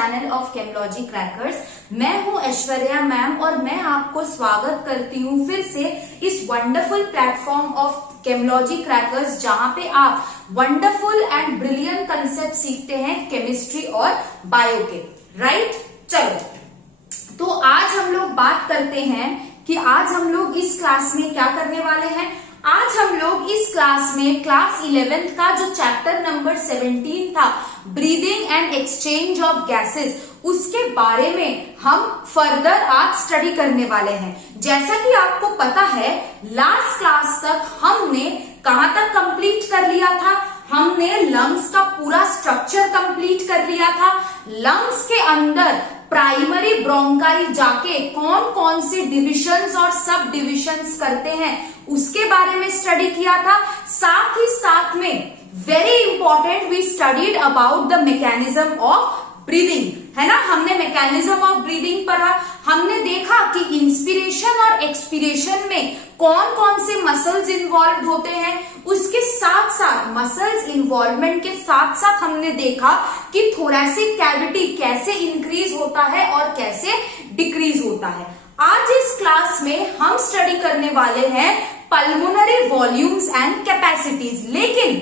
Channel of केमोलॉजी crackers. मैं हूं Aishwarya ma'am और मैं आपको स्वागत करती हूं फिर से इस वंडरफुल प्लेटफॉर्म ऑफ केमोलॉजी क्रैकर्स, जहां पे आप वंडरफुल एंड ब्रिलियंट कंसेप्ट सीखते हैं केमिस्ट्री और बायो के। राइट, चलो तो आज हम लोग बात करते हैं कि आज हम लोग इस क्लास में क्या करने वाले हैं। आज हम लोग इस क्लास में क्लास 11th का जो चैप्टर नंबर 17 था, breathing and exchange of gases, उसके बारे में हम फर्दर आज स्टडी करने वाले हैं। जैसा कि आपको पता है, लास्ट क्लास तक हमने कहां तक कंप्लीट कर लिया था, हमने लंग्स का पूरा स्ट्रक्चर कंप्लीट कर लिया था। लंग्स के अंदर प्राइमरी ब्रोंकाई जाके कौन कौन से डिविजन्स और सब डिविजन्स करते हैं उसके बारे में स्टडी किया था। साथ ही साथ में very important, we studied about the mechanism of breathing, है ना। हमने मैकेनिज्म ऑफ ब्रीदिंग पढ़ा। हमने देखा कि इंस्पिरेशन और एक्सपिरेशन में कौन कौन से मसल्स इन्वॉल्व होते हैं। उसके साथ साथ मसल्स इन्वॉल्वमेंट के साथ साथ हमने देखा कि थोरैसिक कैविटी कैसे इंक्रीज होता है और कैसे डिक्रीज होता है। आज इस क्लास में हम स्टडी करने वाले हैं पल्मोनरी वॉल्यूम्स एंड कैपेसिटीज। लेकिन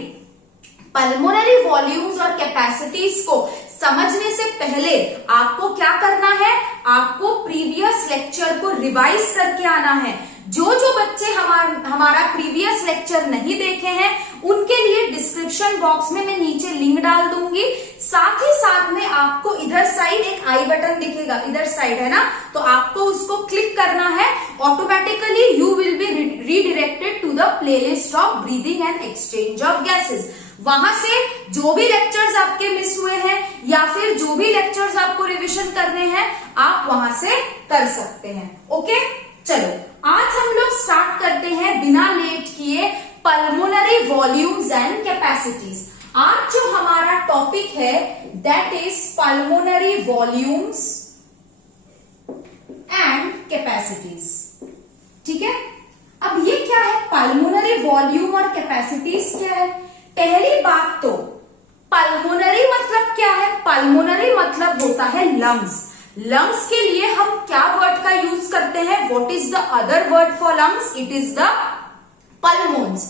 पल्मोनरी वॉल्यूम्स और कैपेसिटीज को समझने से पहले आपको क्या करना है, आपको प्रीवियस लेक्चर को रिवाइज करके आना है। जो बच्चे हमारा प्रीवियस लेक्चर नहीं देखे हैं उनके लिए डिस्क्रिप्शन बॉक्स में मैं नीचे लिंक डाल दूंगी। साथ ही साथ में आपको इधर साइड एक आई बटन दिखेगा, इधर साइड है ना, तो आपको उसको क्लिक करना है। Automatically you will be redirected to the playlist of breathing and exchange of gases. वहां से जो भी लेक्चर्स आपके मिस हुए हैं या फिर जो भी लेक्चर्स आपको रिवीजन करने हैं आप वहां से कर सकते हैं। ओके, चलो आज हम लोग स्टार्ट करते हैं बिना लेट किए पल्मोनरी वॉल्यूम्स एंड कैपेसिटीज। आज जो हमारा टॉपिक है that is pulmonary volumes and capacities. ठीक है, अब ये क्या है, पल्मोनरी वॉल्यूम और कैपेसिटीज क्या है। पहली बात तो पल्मोनरी मतलब क्या है। पल्मोनरी मतलब होता है लंग्स। लंग्स के लिए हम क्या वर्ड का यूज करते हैं, what is the other word for lungs, it is the pulmones.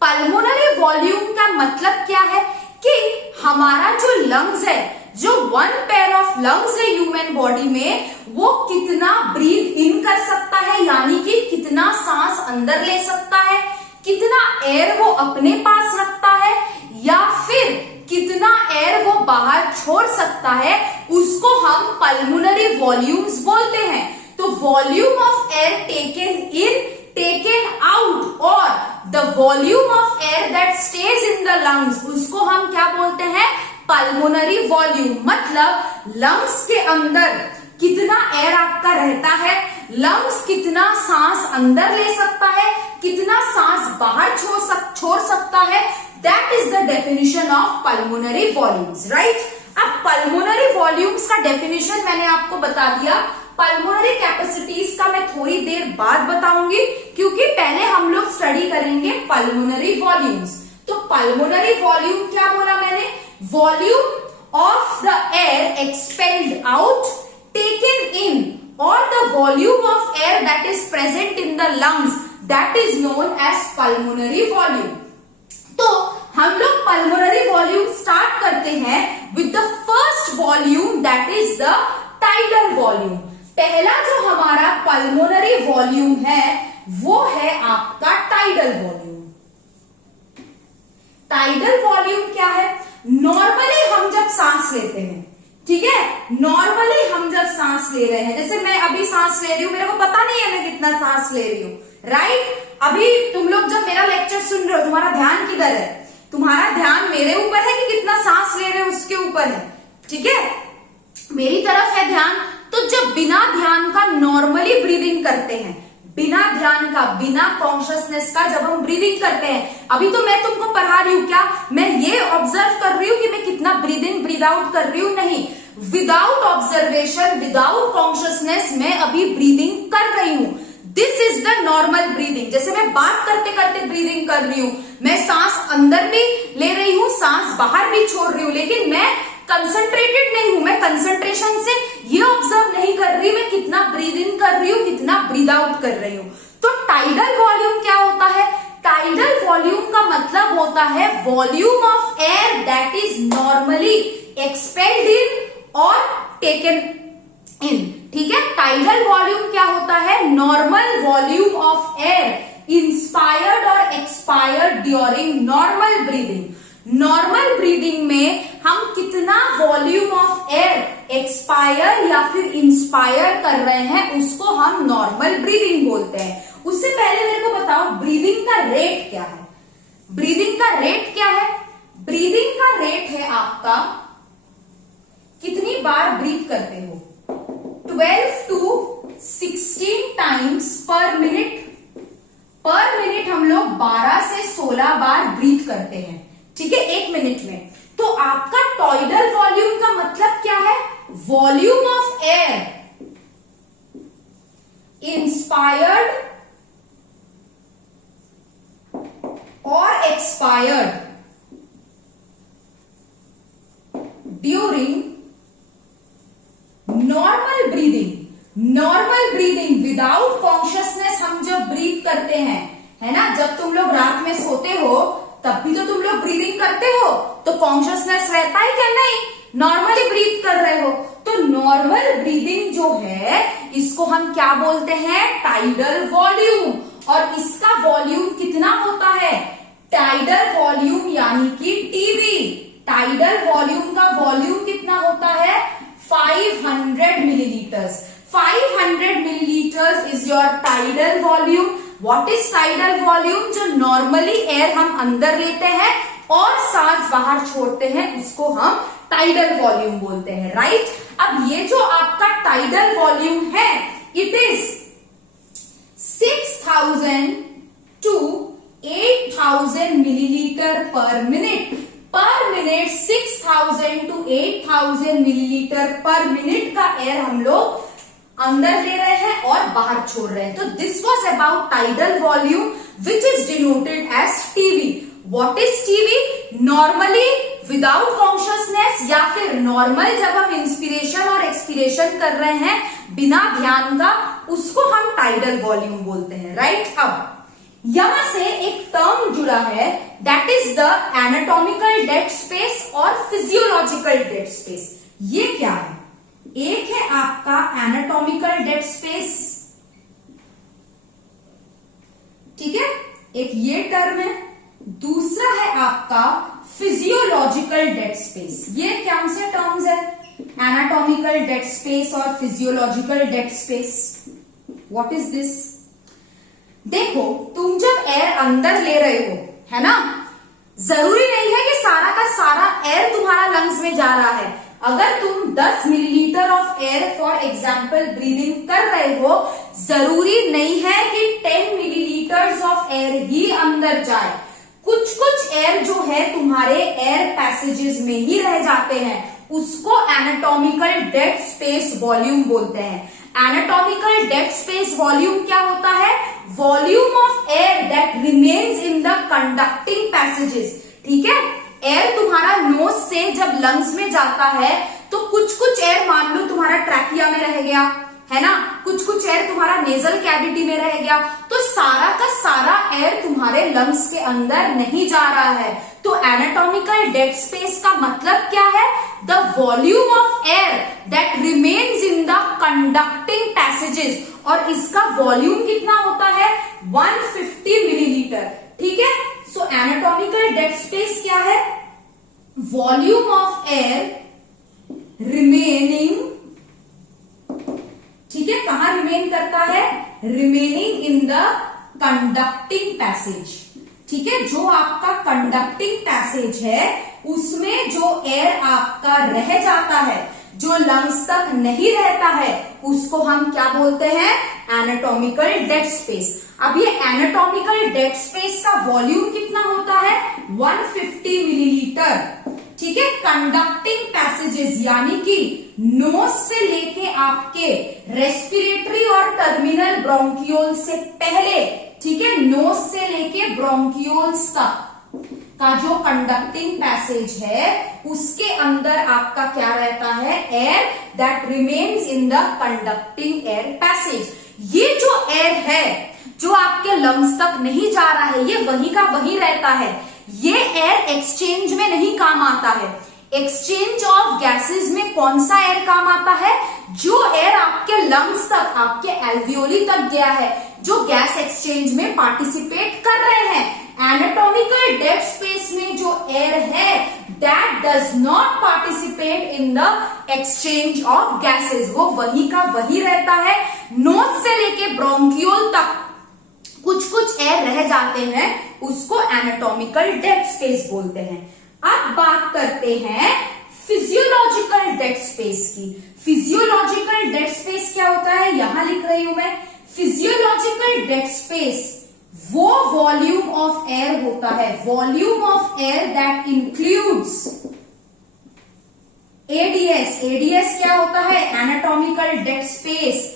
Pulmonary volume का मतलब क्या है कि हमारा जो लंग्स है, जो वन पेयर ऑफ लंग्स है ह्यूमन बॉडी में, वो कितना ब्रीथ इन कर सकता है, यानी कि कितना सांस अंदर ले सकता है, कितना एयर वो अपने पास रखता है या फिर कितना एयर वो बाहर छोड़ सकता है, उसको हम पल्मोनरी वॉल्यूम्स बोलते हैं। तो volume of air taken in, taken out और the volume of air that stage in the lungs, उसको हम क्या बोलते हैं, पल्मोनरी वॉल्यूम। मतलब लंग्स के अंदर कितना एयर आपका रहता है, लंग्स कितना सांस अंदर ले सकता है, कितना सांस बाहर छोड़ सकता है, that is the definition of pulmonary volumes. Right, अब पल्मोनरी वॉल्यूम्स का डेफिनेशन मैंने आपको बता दिया। पल्मोनरी कैपेसिटीज का मैं थोड़ी देर बाद बताऊंगी, क्योंकि पहले हम लोग स्टडी करेंगे पल्मोनरी वॉल्यूम्स। तो पल्मोनरी वॉल्यूम क्या बोला मैंने, volume of the air expelled out, taken in, or the volume of air that is present in the lungs, that is known as pulmonary volume। तो हम लोग pulmonary volume start करते हैं with the first volume that is the tidal volume। पहला जो हमारा pulmonary volume है वो है आपका tidal volume। tidal volume क्या है, नॉर्मली हम जब सांस लेते हैं, ठीक है, नॉर्मली हम जब सांस ले रहे हैं, जैसे मैं अभी सांस ले रही हूं, मेरे को पता नहीं है मैं कितना सांस ले रही हूं, राइट। अभी तुम लोग जब मेरा लेक्चर सुन रहे हो, तुम्हारा ध्यान किधर है, तुम्हारा ध्यान मेरे ऊपर है कि कितना सांस ले रहे हो उसके ऊपर है, ठीक है, मेरी तरफ है ध्यान। तो जब बिना ध्यान का नॉर्मली ब्रीदिंग करते हैं, बिना ध्यान का, बिना कॉन्शियसनेस का जब हम ब्रीदिंग करते हैं, अभी तो मैं तुमको पढ़ा रही हूँ, क्या मैं ये ऑब्जर्व कर रही हूँ कि मैं कितना ब्रीद इन ब्रीद आउट कर रही हूँ, नहीं, विदाउट ऑब्जर्वेशन, विदाउट कॉन्शियसनेस मैं अभी ब्रीदिंग कर रही हूँ। This is the normal breathing. जैसे मैं बात करते करते ब्रीदिंग कर रही हूँ, मैं सांस अंदर भी ले रही हूँ, सांस बाहर भी छोड़ रही हूँ, लेकिन मैं कंसंट्रेटेड नहीं हूं, मैं कंसंट्रेशन कर रही हूं। तो टाइडल वॉल्यूम क्या होता है? टाइडल वॉल्यूम का मतलब होता है volume of air that is normally expelled in और टेकन इन। ठीक है, टाइडल वॉल्यूम क्या होता है? Normal volume of air inspired और expired during normal breathing. Normal breathing में हम कितना वॉल्यूम ऑफ एयर एक्सपायर या फिर इंस्पायर कर रहे हैं उसको हम नॉर्मल ब्रीदिंग बोलते हैं। उससे पहले मेरे को बताओ ब्रीदिंग का रेट क्या है? ब्रीदिंग का रेट क्या है? ब्रीदिंग का रेट है आपका कितनी बार ब्रीथ करते हो? 12 to 16 टाइम्स पर मिनट। पर मिनट हम लोग 12 से 16 बार ब्रीथ करते हैं, ठीक है, एक मिनट में। तो आपका टाइडल वॉल्यूम का मतलब क्या है? वॉल्यूम ऑफ एयर इंस्पायर्ड और expired during normal breathing. Normal breathing without consciousness हम जब ब्रीथ करते हैं, है ना, जब तुम लोग रात में सोते हो तब भी तो तुम लोग ब्रीदिंग करते हो, तो कॉन्शियसनेस रहता है क्या? नहीं, नॉर्मली ब्रीथ कर रहे हो। तो नॉर्मल ब्रीदिंग जो है इसको हम क्या बोलते हैं? Tidal volume. और इसका वॉल्यूम कितना होता है? टाइडल वॉल्यूम यानी कि टीवी। टाइडल वॉल्यूम का वॉल्यूम कितना होता है? 500 millilitres. 500 millilitres is your tidal volume. What is tidal volume? जो नॉर्मली एयर हम अंदर लेते हैं और सांस बाहर छोड़ते हैं उसको हम टाइडल वॉल्यूम बोलते हैं, राइट। अब ये जो आपका टाइडल वॉल्यूम है इट इज 6000 to 8000 मिलीलीटर पर मिनट। पर मिनट 6000 to 8000 मिलीलीटर पर मिनट का एयर हम लोग अंदर ले रहे हैं और बाहर छोड़ रहे हैं। तो this was about tidal volume which is denoted as TV. What is TV? Normally without consciousness या फिर नॉर्मल जब हम इंस्पिरेशन और एक्सपिरेशन कर रहे हैं बिना ध्यान का, उसको हम टाइडल वॉल्यूम बोलते हैं, राइट। अब यहां से एक टर्म जुड़ा है that is the anatomical dead space और फिजियोलॉजिकल डेड स्पेस। ये क्या है? एक है आपका एनाटॉमिकल डेड स्पेस, ठीक है, एक ये टर्म है। दूसरा है आपका फिजियोलॉजिकल डेड स्पेस। ये क्या से टर्म्स है? एनाटॉमिकल डेड स्पेस और physiological dead space. What is this? देखो, तुम जब एयर अंदर ले रहे हो, है ना, जरूरी नहीं है कि सारा का सारा एयर तुम्हारा लंग्स में जा रहा है। अगर तुम 10 millilitre of air for example breathing कर रहे हो, जरूरी नहीं है कि 10 मिलीलीटर्स ऑफ एयर ही अंदर जाए। कुछ कुछ एयर जो है तुम्हारे एयर पैसेजेस में ही रह जाते हैं, उसको एनाटॉमिकल डेड स्पेस वॉल्यूम बोलते हैं। एनाटॉमिकल डेड स्पेस वॉल्यूम क्या होता है? Volume of air that remains in the conducting passages, ठीक है। एयर तुम्हारा नोज से जब लंग्स में जाता है तो कुछ कुछ एयर मान लो तुम्हारा ट्रैकिया में रह गया, है ना, कुछ कुछ एयर तुम्हारा नेजल कैविटी में रह गया, तो सारा का सारा एयर तुम्हारे लंग्स के अंदर नहीं जा रहा है। तो एनाटॉमिकल डेड स्पेस का मतलब क्या है? The volume of air that remains in the conducting passages. और इसका वॉल्यूम कितना होता है? 150 मिलीलीटर, ठीक है। सो एनाटॉमिकल डेड स्पेस क्या है? वॉल्यूम ऑफ एयर रिमेनिंग, ठीक है, कहां रिमेन करता है? Remaining in the conducting passage, ठीक है। जो आपका कंडक्टिंग पैसेज है उसमें जो एयर आपका रह जाता है, जो लंग्स तक नहीं रहता है, उसको हम क्या बोलते हैं? Anatomical dead space. अब ये एनाटॉमिकल डेड स्पेस का वॉल्यूम कितना होता है? 150 मिलीलीटर, ठीक है। कंडक्टिंग पैसेजेस यानी कि नोज से लेके आपके रेस्पिरेटरी और टर्मिनल ब्रोंकियोल से पहले, ठीक है, नोज से लेके ब्रोंकियोल्स तक का जो कंडक्टिंग पैसेज है उसके अंदर आपका क्या रहता है? Air that remains in the conducting air passage. ये जो एयर है जो आपके लंग्स तक नहीं जा रहा है, ये वहीं का वहीं रहता है। ये एयर एक्सचेंज में नहीं काम आता है। एक्सचेंज ऑफ गैसेस में कौन सा एयर काम आता है? जो एयर आपके लंग्स तक, आपके एल्वियोली तक गया है, जो गैस एक्सचेंज में पार्टिसिपेट कर रहे हैं। एनाटॉमिकल डेड स्पेस में जो एयर है that does not participate in the exchange of gases, वो वहीं का वहीं रहता है। नोज से लेके ब्रोंकियोल तक कुछ कुछ एयर रह जाते हैं, उसको एनाटॉमिकल डेड स्पेस बोलते हैं। अब बात करते हैं फिजियोलॉजिकल डेड स्पेस की। फिजियोलॉजिकल डेड स्पेस क्या होता है? यहां लिख रही हूं मैं। फिजियोलॉजिकल डेड स्पेस वो वॉल्यूम ऑफ एयर होता है, volume of air that includes ADS. ADS क्या होता है? Anatomical dead space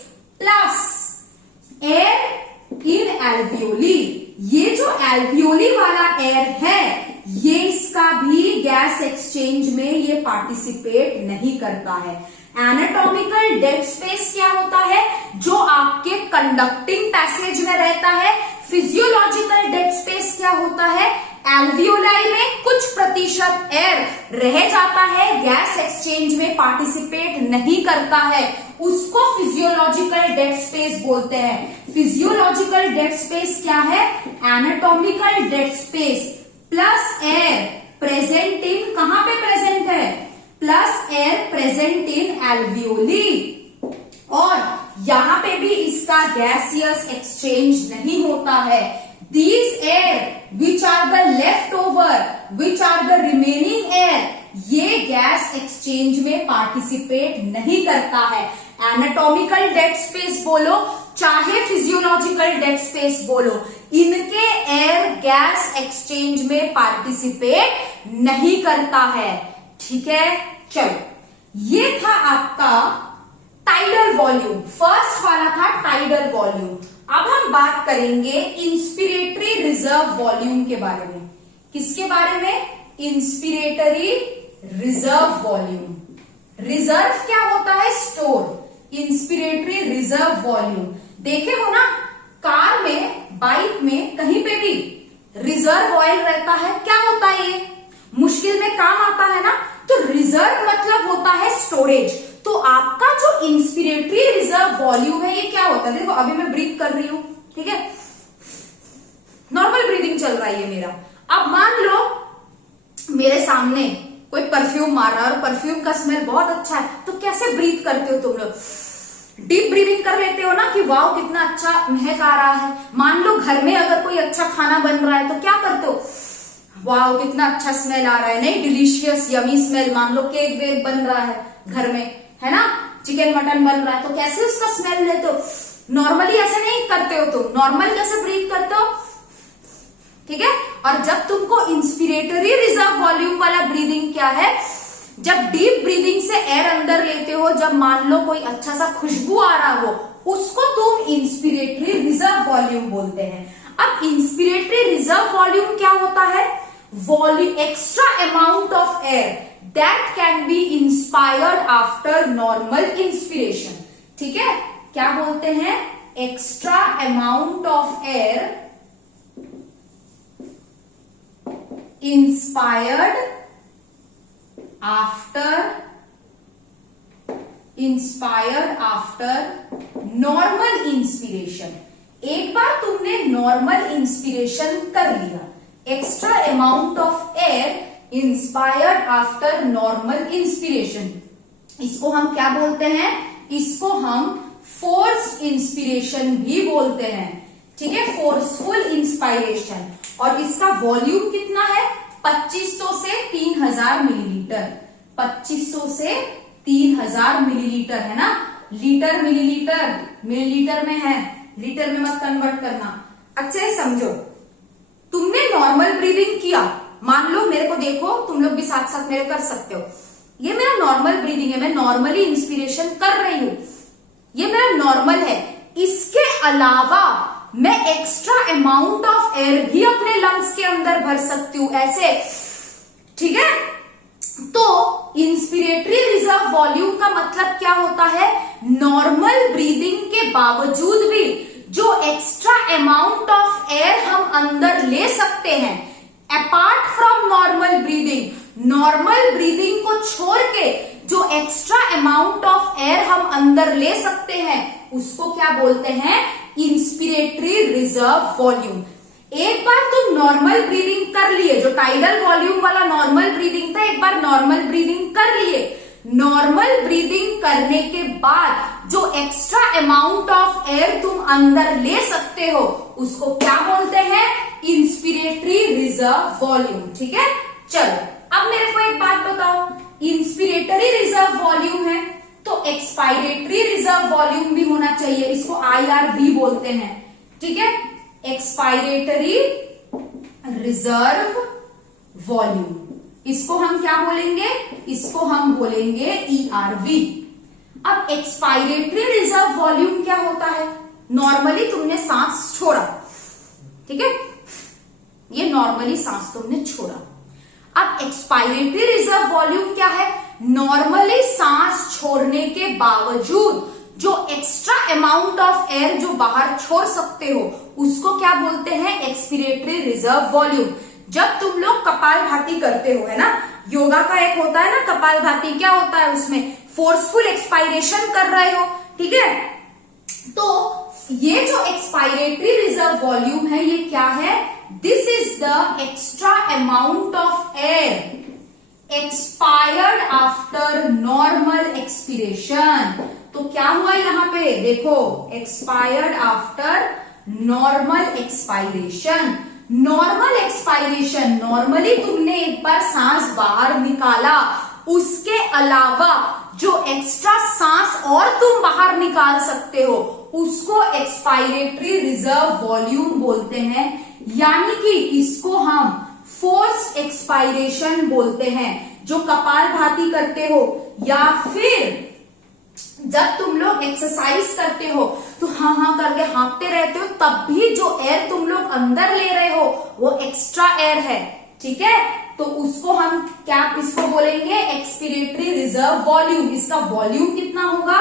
plus air in alveoli. ये जो एल्वियोली वाला एयर है, ये इसका भी गैस एक्सचेंज में ये पार्टिसिपेट नहीं करता है। एनाटॉमिकल डेड स्पेस क्या होता है? जो आपके कंडक्टिंग पैसेज में रहता है। फिजियोलॉजिकल डेड स्पेस क्या होता है? एल्वियोलाई में कुछ प्रतिशत एयर रह जाता है, गैस एक्सचेंज में पार्टिसिपेट नहीं करता है, उसको फिजियोलॉजिकल डेड स्पेस बोलते हैं। फिजियोलॉजिकल डेड स्पेस क्या है? Anatomical dead space plus air present in, कहां पे प्रेजेंट है? Plus air present in alveoli. और यहां पे भी इसका गैसियस एक्सचेंज नहीं होता है। These air which are the leftover, which are the remaining air, ये गैस एक्सचेंज में पार्टिसिपेट नहीं करता है। एनाटॉमिकल डेड स्पेस बोलो चाहे फिजियोलॉजिकल डेड स्पेस बोलो, इनके एयर गैस एक्सचेंज में पार्टिसिपेट नहीं करता है। ठीक है, चलो ये था आपका टाइडल वॉल्यूम। फर्स्ट वाला था टाइडल वॉल्यूम। अब हम बात करेंगे इंस्पिरेटरी रिजर्व वॉल्यूम के बारे में। किसके बारे में? Inspiratory reserve volume. रिजर्व क्या होता है? स्टोर। इंस्पिरेटरी रिजर्व वॉल्यूम देखे हो ना, कार में, बाइक में, कहीं पे भी रिजर्व ऑयल रहता है। क्या होता है? ये मुश्किल में काम आता है ना। तो रिजर्व मतलब होता है स्टोरेज। तो आपका जो इंस्पिरेटरी रिजर्व वॉल्यूम है, ये क्या होता है? देखो अभी मैं ब्रीथ कर रही हूं, ठीक है, नॉर्मल ब्रीदिंग चल रहा है ये मेरा। अब मान लो मेरे सामने कोई परफ्यूम मार रहा है और परफ्यूम का स्मेल बहुत अच्छा है, तो कैसे ब्रीथ करते हो तुम लोग? डीप ब्रीदिंग कर लेते हो ना कि वाओ कितना अच्छा महक आ रहा है। मान लो घर में अगर कोई अच्छा खाना बन रहा है तो क्या करते हो? वाओ कितना अच्छा स्मेल आ रहा है, नहीं, डिलीशियस यमी स्मेल। मान लो केक वेक बन रहा है घर में, है ना, चिकन मटन बन रहा है, तो कैसे उसका स्मेल लेते हो? नॉर्मली ऐसे नहीं करते हो तुम। नॉर्मल कैसे ब्रीथ करते हो? ठीक है। और जब तुमको इंस्पिरेटरी रिजर्व वॉल्यूम वाला ब्रीदिंग क्या है? जब डीप ब्रीदिंग से एयर अंदर लेते हो, जब मान लो कोई अच्छा सा खुशबू आ रहा हो, उसको तुम इंस्पिरेटरी रिजर्व वॉल्यूम बोलते हैं। अब इंस्पिरेटरी रिजर्व वॉल्यूम क्या होता है? Volume, extra amount of air that can be inspired after normal inspiration. ठीक है, क्या बोलते हैं? Extra amount of air inspired after normal inspiration. एक बार तुमने नॉर्मल इंस्पिरेशन कर लिया, extra amount of air inspired after normal inspiration, इसको हम क्या बोलते हैं? इसको हम फोर्स्ड इंस्पिरेशन भी बोलते हैं। ठीक है, फोर्सफुल इंस्पायरेशन। और इसका वॉल्यूम कितना है? 2500 से 3000 मिलीलीटर। 2500 से 3000 मिलीलीटर है ना। लीटर मिलीलीटर मिलीलीटर में है, लीटर में मत कन्वर्ट करना। अच्छे से समझो, तुमने नॉर्मल ब्रीदिंग किया, मान लो मेरे को देखो, तुम लोग भी साथ साथ मेरे कर सकते हो। ये मेरा नॉर्मल ब्रीदिंग है, मैं नॉर्मली इंस्पिरेशन कर रही हूं, ये मेरा नॉर्मल है। इसके अलावा मैं एक्स्ट्रा अमाउंट ऑफ एयर भी अपने लंग्स के अंदर भर सकती हूं, ऐसे। ठीक है, तो इंस्पिरेटरी रिजर्व वॉल्यूम का मतलब क्या होता है? नॉर्मल ब्रीदिंग के बावजूद भी जो एक्स्ट्रा अमाउंट ऑफ एयर हम अंदर ले सकते हैं अपार्ट फ्रॉम नॉर्मल ब्रीदिंग को छोड़ के जो एक्स्ट्रा अमाउंट ऑफ एयर हम अंदर ले सकते हैं उसको क्या बोलते हैं? Inspiratory reserve volume. एक बार तुम नॉर्मल ब्रीदिंग कर लिए, जो टाइडल वॉल्यूम वाला नॉर्मल ब्रीदिंग था, एक बार नॉर्मल ब्रीदिंग कर लिए। नॉर्मल ब्रीदिंग करने के बाद जो एक्स्ट्रा अमाउंट ऑफ एयर तुम अंदर ले सकते हो उसको क्या बोलते हैं? Inspiratory reserve volume. ठीक है, चलो अब मेरे को एक बात बताओ, इंस्पिरेटरी रिजर्व वॉल्यूम है तो एक्सपायरेटरी रिजर्व वॉल्यूम भी होना चाहिए, इसको IRV बोलते हैं। ठीक है, एक्सपायरेटरी रिजर्व वॉल्यूम, इसको हम क्या बोलेंगे? इसको हम बोलेंगे ERV। अब एक्सपायरेटरी रिजर्व वॉल्यूम क्या होता है? नॉर्मली तुमने सांस छोड़ा, ठीक है, ये नॉर्मली सांस तुमने छोड़ा। अब एक्सपायरेटरी रिजर्व वॉल्यूम क्या है? नॉर्मली सांस छोड़ने के बावजूद जो एक्स्ट्रा अमाउंट ऑफ एयर जो बाहर छोड़ सकते हो उसको क्या बोलते हैं? Expiratory reserve volume. जब तुम लोग कपालभाति करते हो, है ना, योगा का एक होता है ना कपालभाति, क्या होता है उसमें? फोर्सफुल एक्सपायरेशन कर रहे हो, ठीक है। तो ये जो एक्सपायरेटरी रिजर्व वॉल्यूम है ये क्या है? This is the extra amount of air expired after normal expiration. तो क्या हुआ यहाँ पे देखो, expired after normal expiration. Normal expiration, normally तुमने एक बार सांस बाहर निकाला, उसके अलावा जो एक्स्ट्रा सांस और तुम बाहर निकाल सकते हो उसको एक्सपायरेटरी रिजर्व वॉल्यूम बोलते हैं, यानी कि इसको हम फोर्स्ड एक्सपायरेशन बोलते हैं। जो कपालभाति करते हो या फिर जब तुम लोग एक्सरसाइज करते हो तो हाँ हाँ करके हाँकते रहते हो, तब भी जो एयर तुम लोग अंदर ले रहे हो वो एक्स्ट्रा एयर है, ठीक है। तो उसको हम क्या इसको बोलेंगे? Expiratory reserve volume. इसका वॉल्यूम कितना होगा?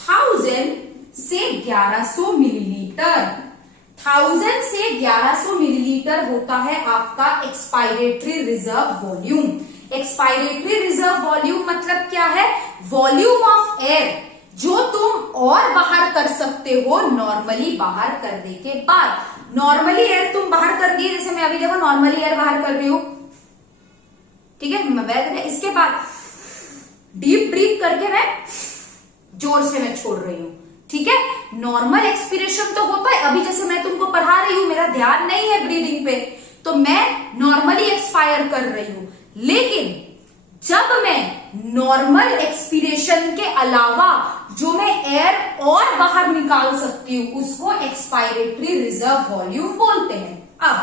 1000 से 1100 मिलीलीटर। 1000 से 1100 मिलीलीटर होता है आपका expiratory reserve volume. Expiratory reserve volume मतलब क्या है? वॉल्यूम ऑफ एयर जो तुम और बाहर कर सकते हो नॉर्मली बाहर करने के बाद। नॉर्मली एयर तुम बाहर कर दिए, जैसे मैं अभी देखो नॉर्मली एयर बाहर कर रही हूं, ठीक है। इसके बाद डीप ब्रीथ करके मैं जोर से मैं छोड़ रही हूं, ठीक है। नॉर्मल एक्सपिरेशन तो होता है, अभी जैसे मैं तुमको पढ़ा रही हूं, मेरा ध्यान नहीं है ब्रीदिंग पे, तो मैं नॉर्मली एक्सपायर कर रही हूं। लेकिन जब मैं नॉर्मल एक्सपिरेशन के अलावा जो मैं एयर और बाहर निकाल सकती हूं उसको एक्सपायरेटरी रिजर्व वॉल्यूम बोलते हैं। अब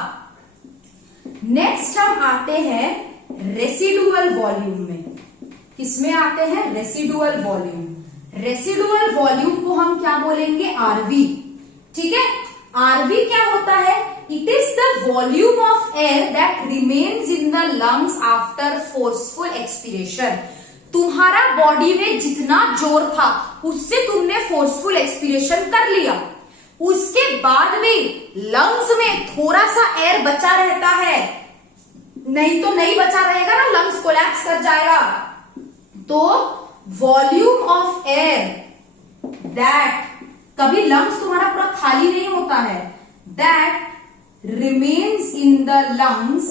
नेक्स्ट हम आते हैं रेसिडुअल वॉल्यूम में। किसमें आते हैं? Residual volume. रेसिडुअल वॉल्यूम को हम क्या बोलेंगे? आरवी, ठीक है। आरवी क्या होता है? It is the volume of air that remains in the lungs after forceful expiration. तुम्हारा बॉडी में जितना जोर था उससे तुमने फोर्सफुल एक्सपिरेशन कर लिया, उसके बाद भी लंग्स में थोड़ा सा एयर बचा रहता है, नहीं तो नहीं बचा रहेगा ना, लंग्स कोलैप्स कर जाएगा। तो वॉल्यूम ऑफ एयर दैट, कभी लंग्स तुम्हारा पूरा खाली नहीं होता है, that remains in the lungs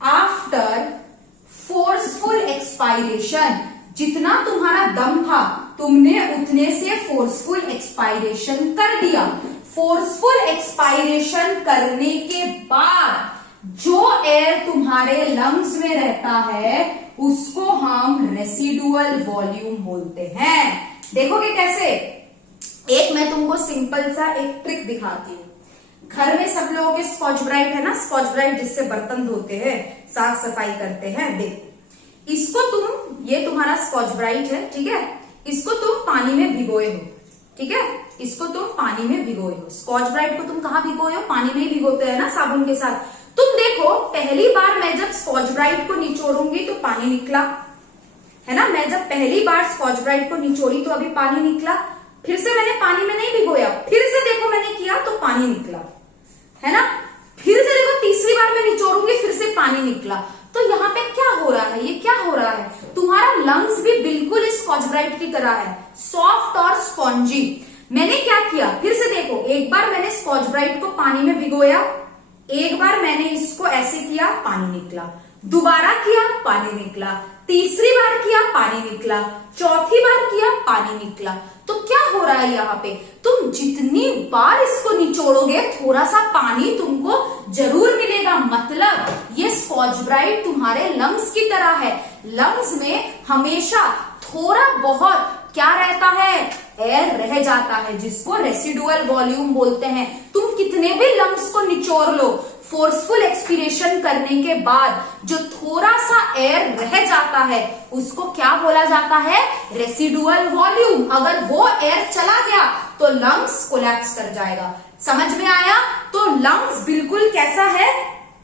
after forceful expiration. जितना तुम्हारा दम था तुमने उतने से फोर्सफुल एक्सपायरेशन कर दिया। फोर्सफुल एक्सपायरेशन करने के बाद जो एयर तुम्हारे लंग्स में रहता है उसको हम रेसिडुअल वॉल्यूम बोलते हैं। देखोगे कैसे? एक मैं तुमको सिंपल सा एक ट्रिक दिखाती हूँ। घर में सब लोगों के स्कॉच ब्राइट है ना, स्कॉच ब्राइट जिससे बर्तन धोते हैं, साफ सफाई करते हैं। देख, इसको तुम, ये तुम्हारा स्कॉच ब्राइट है, ठीक है, इसको तुम पानी में भिगोए हो, ठीक है, इसको तुम पानी में भिगोए हो। स्कॉच ब्राइट को तुम कहाँ भिगोए हो? पानी में ही भिगोते हैं ना, साबुन के साथ। तुम देखो, पहली बार मैं जब स्कॉच ब्राइट को निचोड़ूंगी तो पानी निकला, है ना। मैं जब पहली बार स्कॉच ब्राइट को निचोड़ी तो अभी पानी निकला। फिर से मैंने पानी में नहीं भिगोया, फिर से देखो मैंने किया तो पानी निकला, है ना। फिर से देखो तीसरी बार मैं निचोड़ूंगी, फिर से पानी निकला। तो यहाँ पे क्या हो रहा है, ये क्या हो रहा है, तुम्हारा लंग्स भी बिल्कुल इस स्कॉच ब्राइट की तरह है, सॉफ्ट और स्पॉन्जी। मैंने क्या किया, फिर से देखो, एक बार मैंने स्कॉच ब्राइट को पानी में भिगोया, एक बार मैंने इसको ऐसे किया, पानी निकला, दोबारा किया, पानी निकला, तीसरी बार किया, पानी निकला, चौथी बार किया, पानी निकला। तो क्या हो रहा है यहाँ पे, तुम जितनी बार इसको निचोड़ोगे थोड़ा सा पानी तुमको जरूर मिलेगा। मतलब ये स्कॉच ब्राइट तुम्हारे लंग्स की तरह है। लंग्स में हमेशा थोड़ा बहुत क्या रहता है, एयर रह जाता है, जिसको रेसिडुअल वॉल्यूम बोलते हैं। तुम कितने भी लंग्स को निचोड़ लो, फोर्सफुल एक्सपीरेशन करने के बाद जो थोड़ा सा एयर रह जाता है उसको क्या बोला जाता है, रेसिडुअल वॉल्यूम। अगर वो एयर चला गया तो लंग्स कोलैप्स कर जाएगा। समझ में आया। तो लंग्स बिल्कुल कैसा है,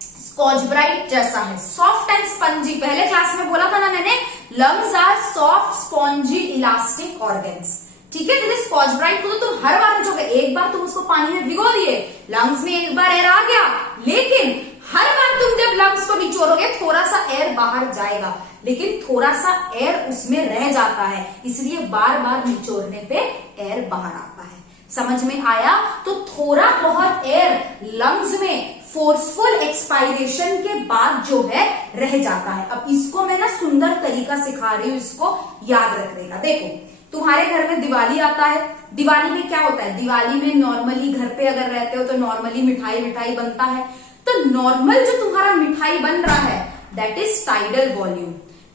स्कॉच ब्राइट जैसा है, सॉफ्ट एंड स्पंजी। पहले क्लास में बोला था ना मैंने, lungs are soft spongy elastic organs. ठीक है, जैसे स्कॉच ब्राइट को तो तुम हर बार निचोड़ोगे, एक बार तुम उसको पानी में भिगो दिए, लंग्स में एक बार एयर आ गया, लेकिन हर बार तुम जब लंग्स को निचोड़ोगे थोड़ा सा एयर बाहर जाएगा, लेकिन थोड़ा सा एयर उसमें रह जाता है, इसलिए बार बार निचोड़ने पे एयर बाहर आता है। समझ में आया। तो थोड़ा बहुत एयर लंग्स में फोर्सफुल एक्सपायरेशन के बाद जो है रह जाता है। अब इसको मैं ना सुंदर तरीका सिखा रही हूं, इसको याद रखने का। देखो, तुम्हारे घर में दिवाली आता है, दिवाली में क्या होता है, दिवाली में नॉर्मली घर पे अगर रहते हो तो नॉर्मली मिठाई बनता है। तो नॉर्मल जो तुम्हारा मिठाई बन रहा है that is tidal volume.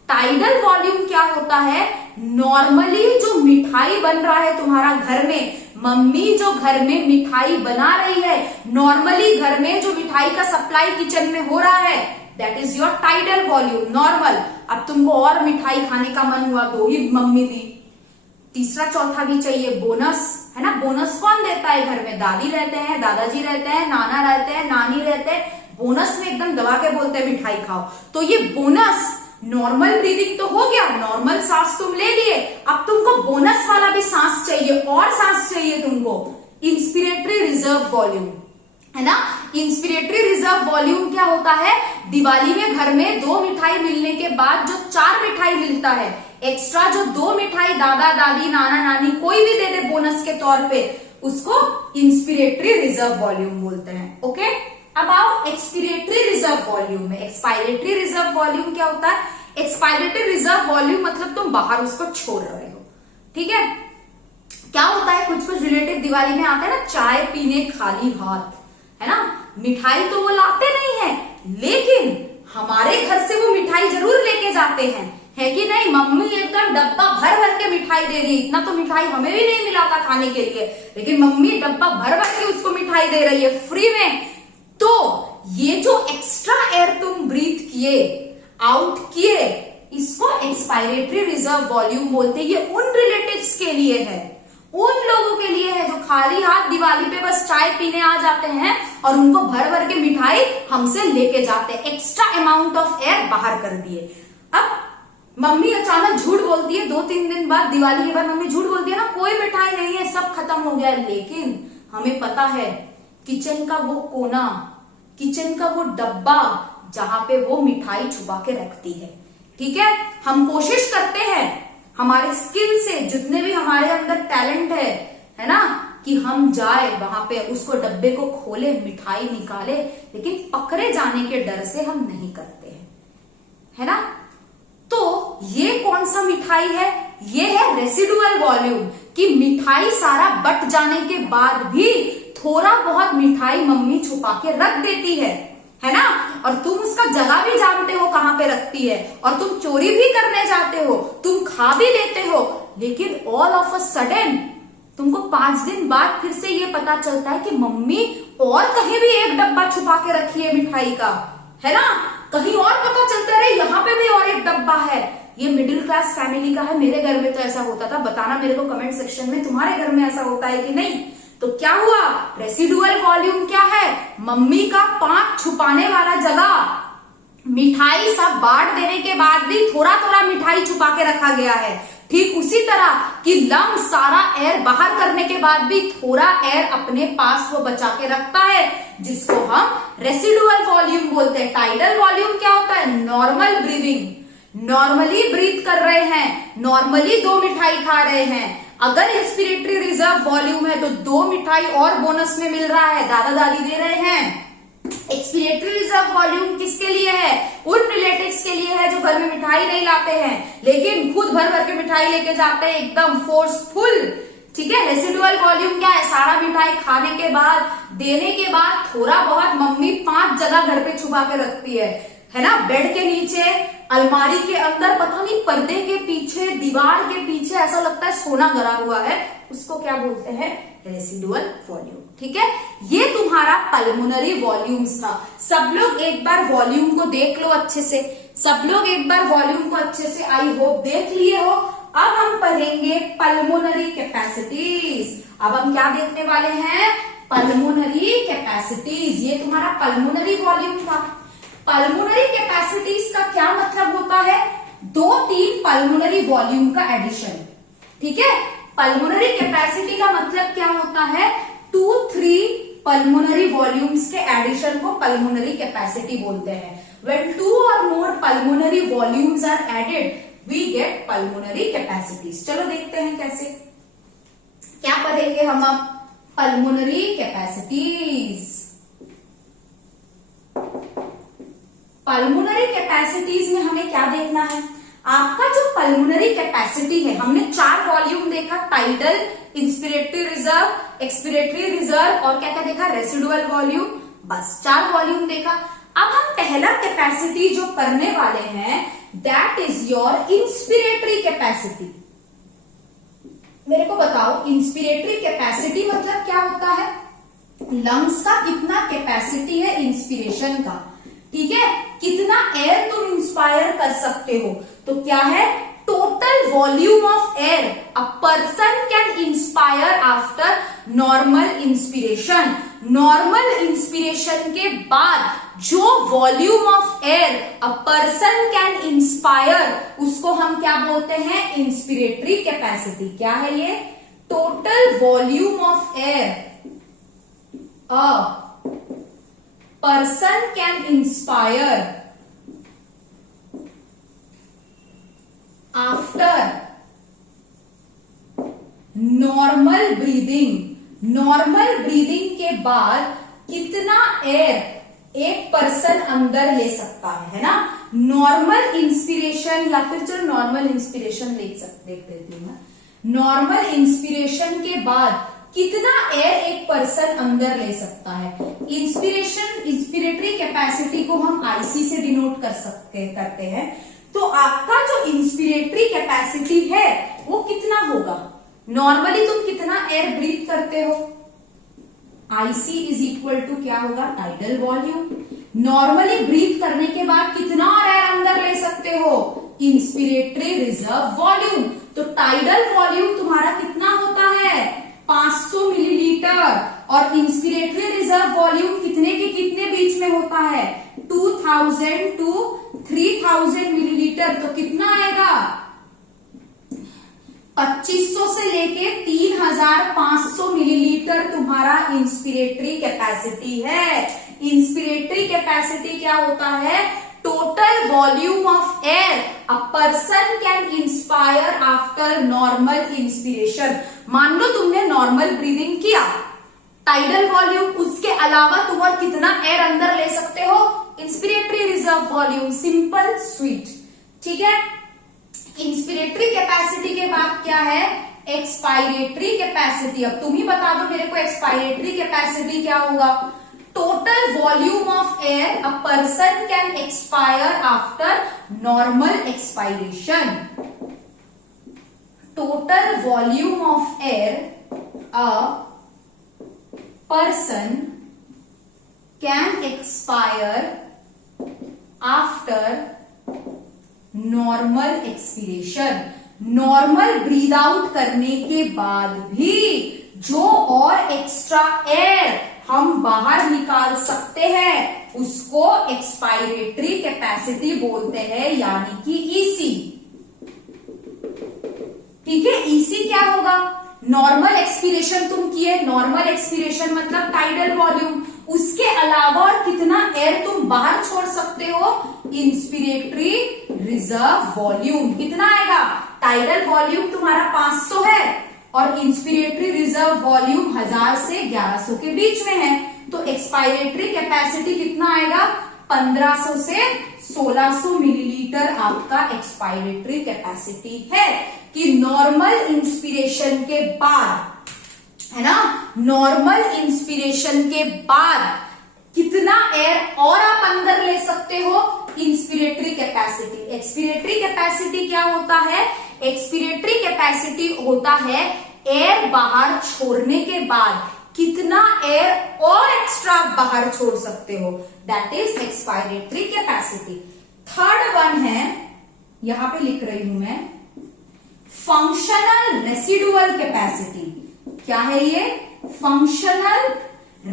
Tidal volume क्या होता है, नॉर्मली जो मिठाई बन रहा है तुम्हारा घर में, मम्मी जो घर में मिठाई बना रही है, नॉर्मली घर में जो मिठाई का सप्लाई किचन में हो रहा है that is your tidal volume, normal. अब तुमको और मिठाई खाने का मन हुआ तो ही मम्मी दी, तीसरा चौथा भी चाहिए, बोनस है ना। बोनस कौन देता है घर में, दादी रहते हैं, दादाजी रहते हैं, नाना रहते हैं, नानी रहते हैं, बोनस में एकदम दबा के बोलते हैं मिठाई खाओ। तो ये बोनस, नॉर्मल ब्रीदिंग तो हो गया, नॉर्मल सांस तुम ले लिए, अब तुमको बोनस वाला भी सांस चाहिए, और सांस चाहिए तुमको, इंस्पिरेटरी रिजर्व वॉल्यूम, है ना। इंस्पिरेटरी रिजर्व वॉल्यूम क्या होता है, दिवाली में घर में 2 मिठाई मिलने के बाद जो 4 मिठाई मिलता है, एक्स्ट्रा जो 2 मिठाई दादा दादी नाना नानी कोई भी दे दे बोनस के तौर पे, उसको इंस्पिरेटरी रिजर्व वॉल्यूम बोलते हैं। ओके, अब आओ एक्सपिरेटरी रिजर्व वॉल्यूम में। एक्सपायरेटरी रिजर्व वॉल्यूम क्या होता है, एक्सपायरेटरी रिजर्व वॉल्यूम मतलब तुम बाहर उसको छोड़ रहे हो। ठीक है, क्या होता है, कुछ कुछ रिलेटिव दिवाली में आते हैं ना, चाय पीने खाली हाथ, है ना। मिठाई तो वो लाते नहीं है, लेकिन हमारे घर से वो मिठाई जरूर लेके जाते हैं, है कि नहीं। मम्मी एकदम डब्बा भर भर के मिठाई दे रही, इतना तो मिठाई हमें भी नहीं मिला था खाने के लिए, लेकिन मम्मी डब्बा भर भर के उसको मिठाई दे रही है फ्री में। तो ये जो एक्स्ट्रा एयर तुम ब्रीथ किए, आउट किए, इसको एक्सपायरेटरी रिजर्व वॉल्यूम बोलते हैं। ये उन रिलेटिव्स के लिए है, उन लोगों के लिए है जो खाली हाथ दिवाली पे बस चाय पीने आ जाते हैं और उनको भर भर के मिठाई हमसे लेके जाते हैं, एक्स्ट्रा अमाउंट ऑफ एयर बाहर कर दिए। अब मम्मी अचानक झूठ बोलती है, 2-3 दिन बाद, दिवाली के बाद मम्मी झूठ बोलती है ना, कोई मिठाई नहीं है, सब खत्म हो गया। लेकिन हमें पता है किचन का वो कोना, किचन का वो डब्बा जहां पे वो मिठाई छुपा के रखती है। ठीक है, हम कोशिश करते हैं हमारे स्किल से, जितने भी हमारे अंदर टैलेंट है ना, कि हम जाए वहां पे, उसको डब्बे को खोले, मिठाई निकाले, लेकिन पकड़े जाने के डर से हम नहीं करते हैं, है ना। तो ये कौन सा मिठाई है, ये है रेसिडुअल वॉल्यूम, कि मिठाई सारा बट जाने के बाद भी थोड़ा बहुत मिठाई मम्मी छुपा के रख देती है ना। और तुम उसका जगह भी जानते हो कहां पे रखती है, और तुम चोरी भी करने जाते हो, तुम खा भी लेते हो, लेकिन ऑल ऑफ अ सडन तुमको 5 दिन बाद फिर से ये पता चलता है कि मम्मी और कहीं भी एक डब्बा छुपा के रखी है मिठाई का, है ना। कहीं और पता चलता है यहाँ पे भी और एक डब्बा है। ये मिडिल क्लास फैमिली का है, मेरे घर में तो ऐसा होता था। बताना मेरे को कमेंट सेक्शन में, तुम्हारे घर में ऐसा होता है कि नहीं। तो क्या हुआ, रेसिडुअल वॉल्यूम क्या है, मम्मी का 5 छुपाने वाला जगह मिठाई सब बांट देने के बाद भी थोड़ा थोड़ा मिठाई छुपा के रखा गया है। ठीक उसी तरह कि लंग सारा एयर बाहर करने के बाद भी थोड़ा एयर अपने पास वो बचा के रखता है, जिसको हम रेसिडुअल वॉल्यूम बोलते हैं। टाइडल वॉल्यूम क्या होता है? नॉर्मल ब्रीदिंग, नॉर्मली ब्रीथ कर रहे हैं, नॉर्मली 2 मिठाई खा रहे हैं। अगर एक्सपिरेटरी रिजर्व वॉल्यूम है तो 2 मिठाई और बोनस में मिल रहा है, दादा दादी दे रहे हैं। एक्सपिरेटरी रिजर्व वॉल्यूम किसके लिए है? उन रिलेटिव्स के लिए है जो घर में मिठाई नहीं लाते हैं लेकिन खुद भर भर के मिठाई लेके जाते हैं एकदम फोर्सफुल। ठीक है। रेसिडुअल वॉल्यूम क्या है? सारा मिठाई खाने के बाद, देने के बाद थोड़ा बहुत मम्मी 5 जगह घर पे छुपा के रखती है ना, बेड के नीचे, अलमारी के अंदर, पता नहीं पर्दे के पीछे, दीवार के पीछे, ऐसा लगता है सोना गड़ा हुआ है, उसको क्या बोलते हैं? Residual volume. ठीक है। ये तुम्हारा पल्मोनरी वॉल्यूम्स था। सब लोग एक बार वॉल्यूम को देख लो अच्छे से, सब लोग एक बार वॉल्यूम को अच्छे से आई होप देख लिए हो। अब हम पढ़ेंगे पल्मोनरी कैपेसिटीज। अब हम क्या देखने वाले हैं? Pulmonary capacities. ये तुम्हारा पल्मोनरी वॉल्यूम था। पल्मोनरी कैपेसिटीज का क्या मतलब होता है? 2-3 पल्मोनरी वॉल्यूम का एडिशन। ठीक है। पल्मोनरी कैपेसिटी का मतलब क्या होता है? 2-3 पल्मोनरी वॉल्यूम्स के एडिशन को पल्मोनरी कैपेसिटी बोलते हैं। When 2 or more pulmonary volumes are added, we get pulmonary capacities. चलो देखते हैं कैसे, क्या पढ़ेंगे हम अब? Pulmonary capacities. पल्मोनरी कैपेसिटीज में हमें क्या देखना है? आपका जो पल्मोनरी कैपेसिटी है, हमने 4 वॉल्यूम देखा, tidal, inspiratory reserve, expiratory reserve और क्या क्या देखा? Residual volume. बस 4 वॉल्यूम देखा। अब हम पहला कैपेसिटी जो करने वाले हैं, that is your inspiratory capacity. मेरे को बताओ, इंस्पिरेटरी कैपेसिटी मतलब क्या होता है? लंग्स का कितना कैपेसिटी है इंस्पिरेशन का। ठीक है। कितना एयर तुम इंस्पायर कर सकते हो, तो क्या है? Total volume of air a person can inspire after normal inspiration. Normal inspiration के बाद जो volume of air a person can inspire, उसको हम क्या बोलते हैं? Inspiratory capacity. क्या है ये? Total volume of air a person can inspire after normal breathing। Normal breathing के बाद कितना एयर एक पर्सन अंदर ले सकता है ना? नॉर्मल इंस्पिरेशन, या फिर चलो नॉर्मल इंस्पिरेशन देख देती हूँ मैं। नॉर्मल इंस्पिरेशन के बाद कितना एयर एक पर्सन अंदर ले सकता है? इंस्पिरेटरी कैपेसिटी को हम आईसी से डिनोट करते हैं। तो आपका जो इंस्पिरेटरी कैपेसिटी है वो कितना होगा? नॉर्मली तुम कितना एयर ब्रीथ करते हो? आईसी इज इक्वल टू क्या होगा? Tidal volume. नॉर्मली ब्रीथ करने के बाद कितना एयर अंदर ले सकते हो? Inspiratory reserve volume. तो टाइडल वॉल्यूम तुम्हारा कितना होता है? 500 मिलीलीटर। और इंस्पिरेटरी रिजर्व वॉल्यूम कितने के कितने बीच में होता है? 2000 to 3000 मिलीलीटर। तो कितना आएगा? 2500 से लेके 3500 मिलीलीटर तुम्हारा इंस्पिरेटरी कैपेसिटी है। इंस्पिरेटरी कैपेसिटी क्या होता है? Total volume of air a person can inspire after normal inspiration. मान लो तुमने नॉर्मल ब्रीदिंग किया, टाइडल वॉल्यूम, उसके अलावा तुम और कितना एयर अंदर ले सकते हो? Inspiratory reserve volume. Simple sweet. ठीक है। इंस्पिरेटरी कैपेसिटी के बाद क्या है? Expiratory capacity. अब तुम ही बता दो मेरे को, एक्सपायरेटरी कैपेसिटी क्या होगा? Total volume of air a person can expire after normal expiration. Total volume of air a person can expire after normal expiration. Normal breathe out करने के बाद भी जो और एक्स्ट्रा एयर हम बाहर निकाल सकते हैं उसको एक्सपायरेटरी कैपेसिटी बोलते हैं, यानी कि ईसी। ठीक है। ईसी क्या होगा, नॉर्मल एक्सपीरेशन तुम किए, नॉर्मल एक्सपीरेशन मतलब टाइडल वॉल्यूम, उसके अलावा और कितना एयर तुम बाहर छोड़ सकते हो, इंस्पिरेटरी रिजर्व वॉल्यूम कितना आएगा, टाइडल वॉल्यूम तुम्हारा 500 है और इंस्पिरेटरी रिजर्व वॉल्यूम 1000 से 1100 के बीच में है, तो एक्सपायरेटरी कैपेसिटी कितना आएगा, 1500 से 1600 मिलीलीटर आपका एक्सपायरेटरी कैपेसिटी है। कि नॉर्मल इंस्पिरेशन के बाद, है ना, नॉर्मल इंस्पिरेशन के बाद कितना एयर और आप अंदर ले सकते हो, इंस्पिरेटरी कैपेसिटी। एक्सपिरेटरी कैपेसिटी क्या होता है, एक्सपिरेटरी कैपेसिटी होता है एयर बाहर छोड़ने के बाद कितना एयर और एक्स्ट्रा बाहर छोड़ सकते हो, that is expiratory capacity. Third one है, यहां पे लिख रही हूं मैं, फंक्शनल रेसिडुअल कैपेसिटी। क्या है ये, फंक्शनल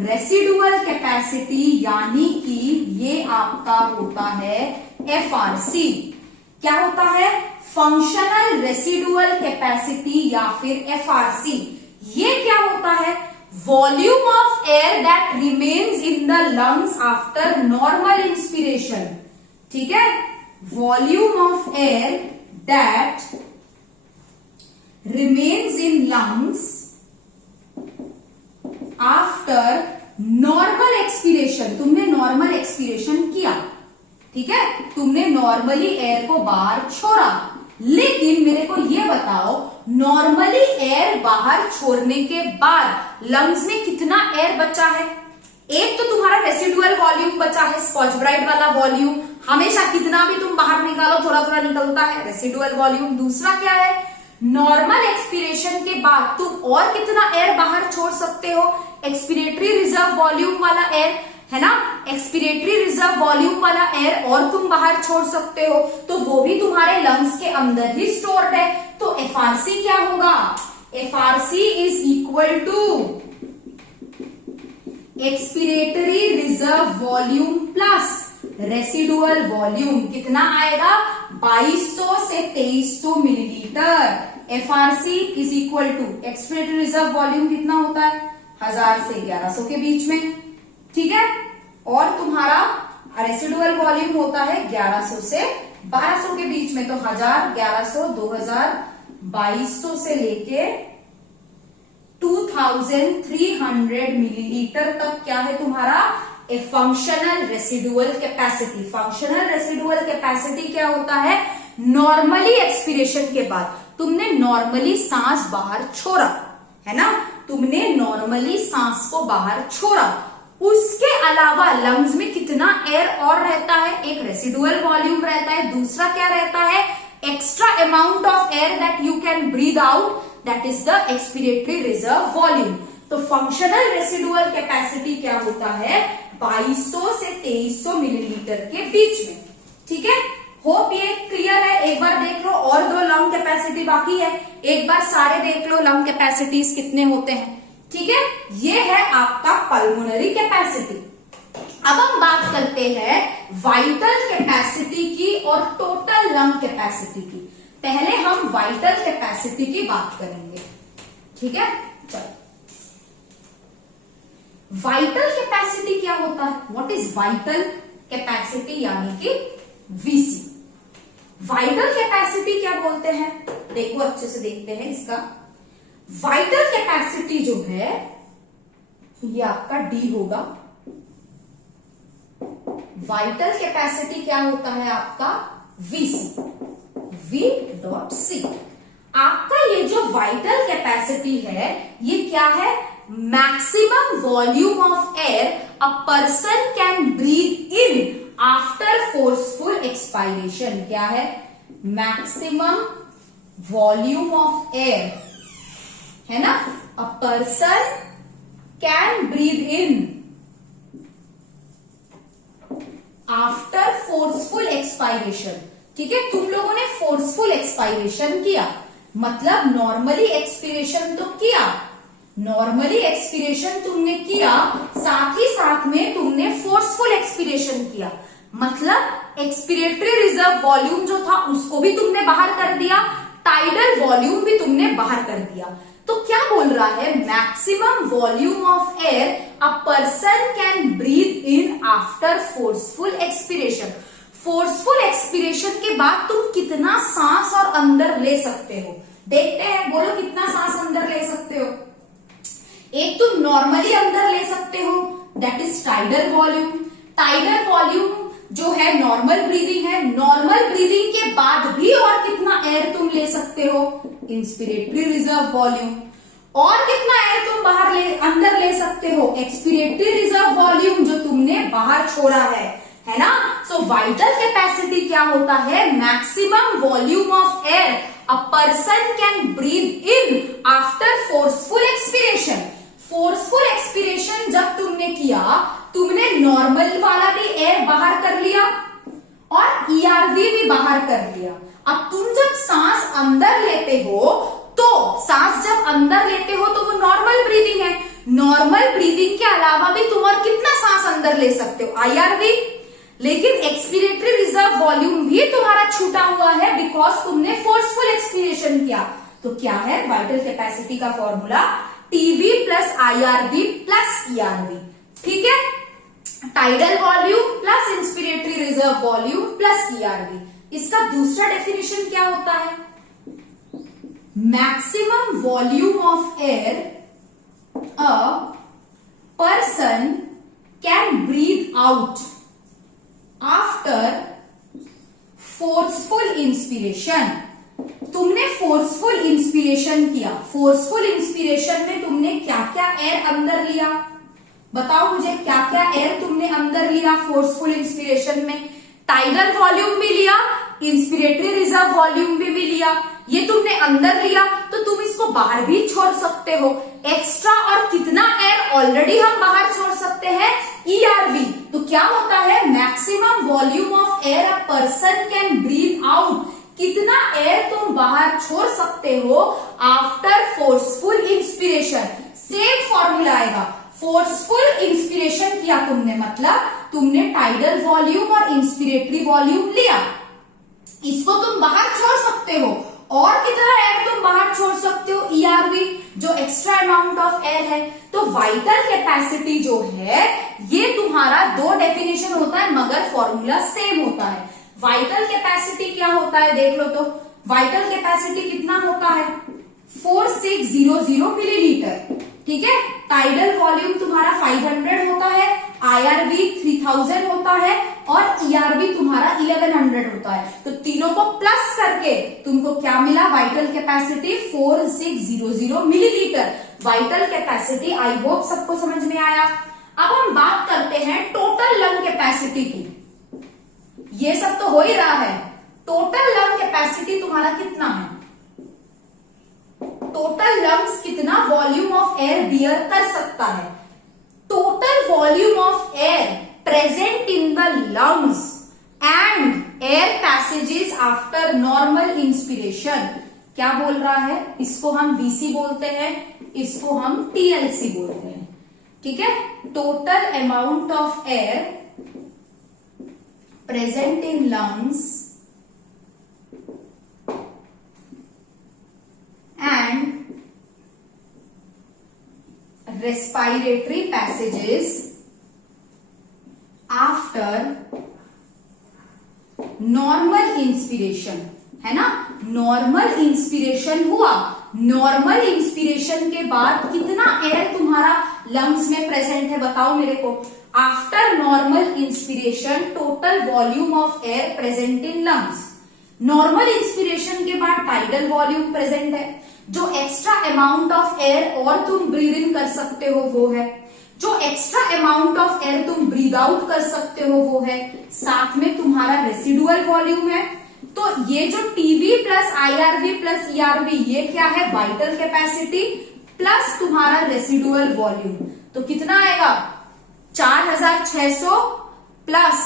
रेसिडुअल कैपेसिटी, यानी कि ये आपका होता है एफआरसी। क्या होता है, फंक्शनल रेसिडुअल कैपेसिटी या फिर एफआरसी। ये क्या होता है, volume of air that remains in the lungs after normal inspiration. ठीक है, volume of air that remains in lungs after normal expiration। तुमने नॉर्मल एक्सपिरेशन किया, ठीक है, तुमने नॉर्मली एयर को बाहर छोड़ा, लेकिन मेरे को ये बताओ नॉर्मली एयर बाहर छोड़ने के बाद लंग्स में कितना एयर बचा है। एक तो तुम्हारा रेसिडुअल वॉल्यूम बचा है, स्कॉच ब्राइट वाला वॉल्यूम, हमेशा कितना भी तुम बाहर निकालो थोड़ा थोड़ा निकलता है, रेसिडुअल वॉल्यूम। दूसरा क्या है, नॉर्मल एक्सपिरेशन के बाद तुम और कितना एयर बाहर छोड़ सकते हो, एक्सपिरेटरी रिजर्व वॉल्यूम वाला एयर, है ना, एक्सपिरेटरी रिजर्व वॉल्यूम वाला एयर और तुम बाहर छोड़ सकते हो, तो वो भी तुम्हारे लंग्स के अंदर ही स्टोर्ड है। तो एफआरसी क्या होगा, FRC is equal to expiratory reserve volume plus residual volume. कितना आएगा, 2200 से 2300 millilitre. FRC is equal to expiratory reserve volume कितना होता है, 1000 से 1100 के बीच में, ठीक है, और तुम्हारा रेसिडुअल वॉल्यूम होता है 1100 से 1200 के बीच में, तो 1000, 1100, 2000, 2200 से लेके 2300 मिलीलीटर तक क्या है तुम्हारा, a functional residual capacity. Functional residual capacity क्या होता है, नॉर्मली एक्सपिरेशन के बाद तुमने नॉर्मली सांस बाहर छोड़ा, है ना, तुमने नॉर्मली सांस को बाहर छोड़ा, उसके अलावा लंग्स में कितना एयर और रहता है, एक रेसिडुअल वॉल्यूम रहता है, दूसरा क्या रहता है, extra amount of air that you can breathe out, that is the expiratory reserve volume. तो फंक्शनल रेसिडुअल कैपेसिटी क्या होता है, 2200 से 2300 मिलीलीटर के बीच में, ठीक है। होप ये क्लियर है। एक बार देख लो, और दो लंग कैपेसिटी बाकी है, एक बार सारे देख लो लंग कैपेसिटीज कितने होते हैं, ठीक है। ये है आपका पल्मोनरी कैपेसिटी। अब हम बात करते हैं वाइटल कैपेसिटी की और टोटल लंग कैपेसिटी की। पहले हम वाइटल कैपेसिटी की बात करेंगे, ठीक है। चलो, वाइटल कैपेसिटी क्या होता है, व्हाट इज वाइटल कैपेसिटी, यानी कि वीसी। वाइटल कैपेसिटी क्या बोलते हैं, देखो अच्छे से देखते हैं इसका। वाइटल कैपेसिटी जो है ये आपका डी होगा। वाइटल कैपेसिटी क्या होता है आपका, वीसी, V.C। आपका ये जो वाइटल कैपेसिटी है ये क्या है, maximum volume of air a person can breathe in after forceful expiration. क्या है, मैक्सिमम वॉल्यूम ऑफ एयर, है ना, a person can breathe in after forceful expiration. ठीक है, तुम लोगों ने फोर्सफुल एक्सपायरेशन किया, मतलब नॉर्मली एक्सपिरेशन तो किया, नॉर्मली एक्सपिरेशन तुमने किया, साथ ही साथ में तुमने फोर्सफुल एक्सपिरेशन किया, मतलब एक्सपिरेटरी रिजर्व वॉल्यूम जो था उसको भी तुमने बाहर कर दिया, टाइडल वॉल्यूम भी तुमने बाहर कर दिया। तो क्या बोल रहा है, maximum volume of air a person can breathe in after forceful expiration. Forceful expiration के बाद तुम कितना सांस और अंदर ले सकते हो, देखते हैं। बोलो कितना सांस अंदर ले सकते हो। एक तुम नॉर्मली अंदर ले सकते हो, that is tidal volume. Tidal volume जो है नॉर्मल ब्रीदिंग है। नॉर्मल ब्रीदिंग के बाद भी और कितना एयर तुम ले सकते हो, इंस्पिरेटरी रिजर्व वॉल्यूम। और कितना एयर तुम अंदर ले सकते हो, एक्सपिरेटरी रिजर्व वॉल्यूम, जो तुमने बाहर छोड़ा है ना। सो वाइटल कैपेसिटी क्या होता है, maximum volume of air a person can breathe in after forceful expiration. Forceful expiration जब तुमने किया, तुमने नॉर्मल वाला भी एयर बाहर कर लिया और ईआरवी भी बाहर कर लिया। अब तुम जब सांस अंदर लेते हो, तो सांस जब अंदर लेते हो तो वो नॉर्मल ब्रीदिंग है। नॉर्मल ब्रीदिंग के अलावा भी तुम और कितना सांस अंदर ले सकते हो, आईआरवी। लेकिन एक्सपिरेटरी रिजर्व वॉल्यूम भी तुम्हारा छूटा हुआ है, बिकॉज तुमने फोर्सफुल एक्सपिरेशन किया। तो क्या है वाइटल कैपेसिटी का formula, TV plus IRV plus ERV. ठीक है, tidal volume plus inspiratory reserve volume plus ERV. इसका दूसरा डेफिनेशन क्या होता है, maximum volume of air a person can breathe out after forceful inspiration. तुमने फोर्सफुल इंस्पिरेशन किया, फोर्सफुल इंस्पिरेशन में तुमने क्या क्या एयर अंदर लिया, बताओ मुझे क्या क्या एयर तुमने अंदर लिया फोर्सफुल इंस्पिरेशन में। टाइडल वॉल्यूम भी लिया, इंस्पिरेटरी रिजर्व वॉल्यूम भी लिया, ये तुमने अंदर लिया, तो तुम इसको बाहर भी छोड़ सकते हो। एक्स्ट्रा और कितना एयर ऑलरेडी हम बाहर छोड़ सकते हैं, ईआरवी। तो क्या होता है, maximum volume of air a person can breathe out. कितना एयर तुम बाहर छोड़ सकते हो after forceful inspiration. Same formula आएगा, फोर्सफुल इंस्पिरेशन किया तुमने, मतलब तुमने टाइडल वॉल्यूम और इंस्पिरेटरी वॉल्यूम लिया, इसको तुम बाहर छोड़ सकते हो। और कितना एयर तुम बाहर छोड़ सकते हो, ईआरवी, जो एक्स्ट्रा अमाउंट ऑफ एयर है। तो वाइटल कैपेसिटी जो है, ये तुम्हारा दो डेफिनेशन होता है मगर फॉर्मूला सेम होता है। वाइटल कैपेसिटी क्या होता है देख लो, तो वाइटल कैपेसिटी कितना होता है, 4600 मिलीलीटर। ठीक है, टाइडल वॉल्यूम तुम्हारा 500 होता है, आईआरवी 3000 होता है और ईआरवी तुम्हारा 1100 होता है। तो तीनों को प्लस करके तुमको क्या मिला, vital capacity 4600 millilitre. Vital capacity I hope सबको समझ में आया। अब हम बात करते हैं टोटल लंग कैपेसिटी की। ये सब तो हो ही रहा है, टोटल लंग कैपेसिटी तुम्हारा कितना है, टोटल लंग्स कितना वॉल्यूम ऑफ एयर बियर कर सकता है। Total volume of air present in the lungs and air passages after normal inspiration. क्या बोल रहा है, इसको हम वीसी बोलते हैं, इसको हम टीएलसी बोलते हैं। ठीक है, total amount of air present in lungs and respiratory passages after normal inspiration, है ना। नॉर्मल इंस्पिरेशन हुआ, नॉर्मल इंस्पिरेशन के बाद कितना एयर तुम्हारा लंग्स में प्रेजेंट है, बताओ मेरे को। After normal inspiration total volume of air present in lungs. Normal inspiration के बाद टाइडल वॉल्यूम प्रेजेंट है, जो एक्स्ट्रा अमाउंट ऑफ एयर और तुम ब्रीद इन कर सकते हो वो है, जो एक्स्ट्रा अमाउंट ऑफ एयर तुम ब्रीद आउट कर सकते हो वो है, साथ में तुम्हारा रेसिडुअल वॉल्यूम है। तो ये जो TV plus IRV plus ERV, ये क्या है, वाइटल कैपेसिटी प्लस तुम्हारा रेसिडुअल वॉल्यूम। तो कितना आएगा, 4600 प्लस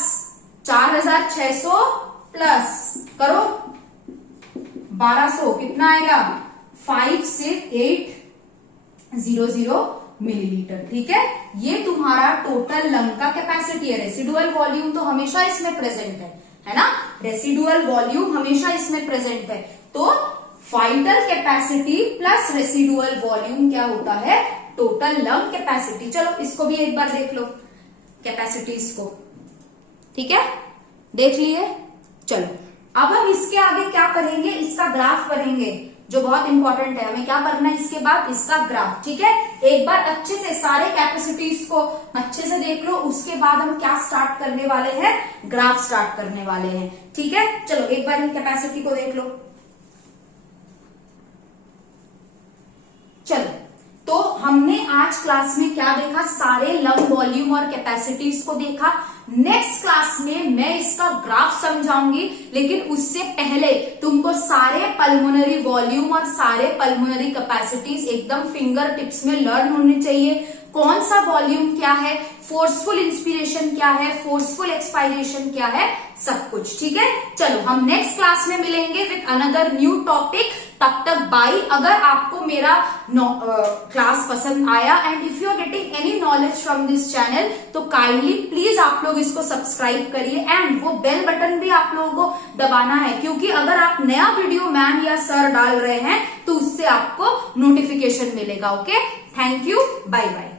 4600 प्लस करो 1200, कितना आएगा, 56800 मिलीलीटर। ठीक है, ये तुम्हारा टोटल लंग का कैपेसिटी है। रेसिडुअल वॉल्यूम तो हमेशा इसमें प्रेजेंट है ना, रेसिडुअल वॉल्यूम हमेशा इसमें प्रेजेंट है। तो vital capacity plus residual volume क्या होता है, टोटल लंग कैपेसिटी। चलो इसको भी एक बार देख लो, कैपेसिटीज को, ठीक है, देख लिए। चलो अब हम इसके आगे क्या करेंगे, इसका ग्राफ करेंगे, जो बहुत इंपॉर्टेंट है। हमें क्या करना है इसके बाद, इसका ग्राफ, ठीक है। एक बार अच्छे से सारे कैपेसिटीज को अच्छे से देख लो, उसके बाद हम क्या स्टार्ट करने वाले हैं, ग्राफ स्टार्ट करने वाले हैं, ठीक है। चलो एक बार इन कैपेसिटी को देख लो। चलो तो हमने आज क्लास में क्या देखा, सारे लंग वॉल्यूम और कैपेसिटीज को देखा। नेक्स्ट क्लास में मैं इसका ग्राफ समझाऊंगी, लेकिन उससे पहले तुमको सारे पल्मोनरी वॉल्यूम और सारे पल्मोनरी कैपेसिटीज एकदम फिंगर टिप्स में लर्न होने चाहिए। कौन सा वॉल्यूम क्या है, फोर्सफुल इंस्पिरेशन क्या है, फोर्सफुल एक्सपायरेशन क्या है, सब कुछ, ठीक है। चलो हम नेक्स्ट क्लास में मिलेंगे विद अनदर न्यू टॉपिक। तब तक बाय। अगर आपको मेरा क्लास पसंद आया and if you are getting any knowledge from this channel, तो काइंडली प्लीज आप लोग इसको सब्सक्राइब करिए एंड वो बेल बटन भी आप लोगों को दबाना है, क्योंकि अगर आप नया वीडियो मैम या सर डाल रहे हैं तो उससे आपको नोटिफिकेशन मिलेगा। Okay, thank you, bye bye.